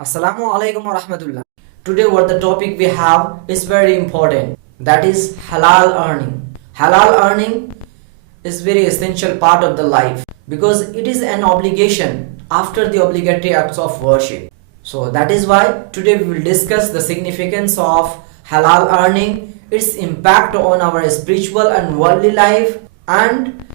Assalamu alaikum wa rahmatullah. Today what the topic we have is very important. That is halal earning. Halal earning is very essential part of the life because it is an obligation after the obligatory acts of worship. So that is why today we will discuss the significance of halal earning, its impact on our spiritual and worldly life, and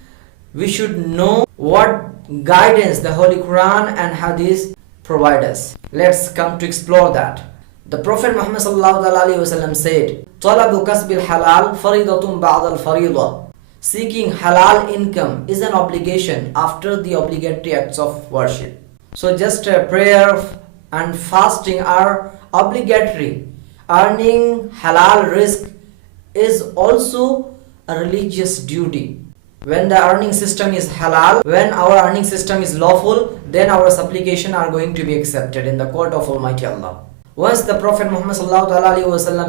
we should know what guidance the Holy Quran and Hadith provide us. Let's come to explore that. The Prophet Muhammad said, "Talabu kasbil halal faridatun ba'd al-faridah." Seeking halal income is an obligation after the obligatory acts of worship. So just prayer and fasting are obligatory. Earning halal rizq is also a religious duty. When the earning system is halal, when our earning system is lawful, then our supplication are going to be accepted in the court of Almighty Allah. Once the Prophet Muhammad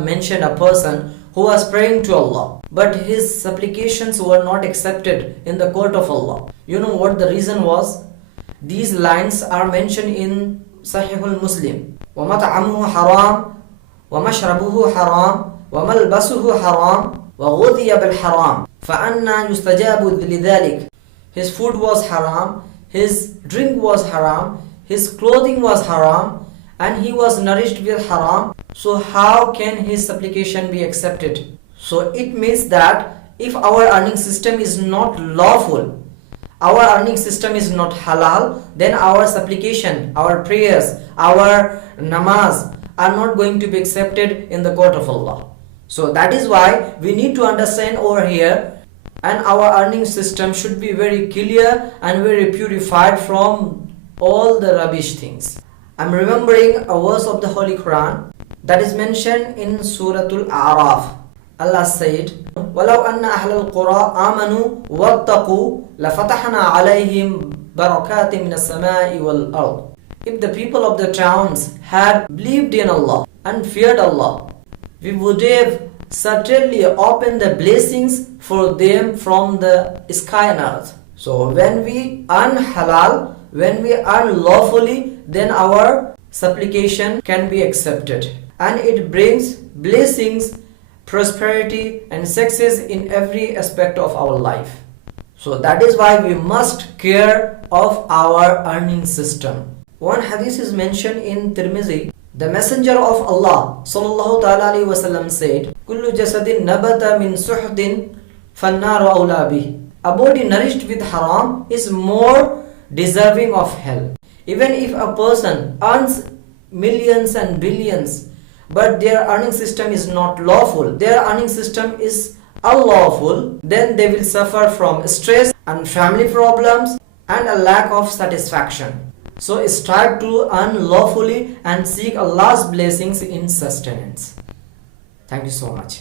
mentioned a person who was praying to Allah, but his supplications were not accepted in the court of Allah. You know what the reason was? These lines are mentioned in Sahihul Muslim. وَمَطْعَمُهُ حَرَامٌ وَمَشْرَبُهُ حَرَامٌ وَمَلْبَسُهُ حَرَامٌ وَغُذِيَ بِالْحَرَامِ فَأَنَّى يُسْتَجَابُ لِذَلِكَ. His food was haram, his drink was haram, his clothing was haram, and he was nourished with haram. So how can his supplication be accepted? So it means that if our earning system is not lawful, our earning system is not halal, then our supplication, our prayers, our namaz are not going to be accepted in the court of Allah. So that is why we need to understand over here, and our earning system should be very clear and very purified from all the rubbish things. I'm remembering a verse of the Holy Quran that is mentioned in Suratul A'raf. Allah said, وَلَوْ أَنَّ أَهْلَ الْقُرَىٰ آمَنُوا وَاتَّقُوا لَفَتَحْنَا عَلَيْهِمْ بَرَكَاتٍ مِنَ السَّمَاءِ وَالْأَرْضِ. If the people of the towns had believed in Allah and feared Allah, we would have certainly opened the blessings for them from the sky and earth. So when we earn halal, when we earn lawfully, then our supplication can be accepted, and it brings blessings, prosperity and success in every aspect of our life. So that is why we must care of our earning system. One hadith is mentioned in Tirmizi. The Messenger of Allah sallallahu ta'ala alayhi wasallam said, "Kullu jasadin nabata min suhdin fannaru awla bih." A body nourished with haram is more deserving of hell. Even if a person earns millions and billions, but their earning system is not lawful, their earning system is unlawful, then they will suffer from stress and family problems and a lack of satisfaction. So strive to earn lawfully and seek Allah's blessings in sustenance. Thank you so much.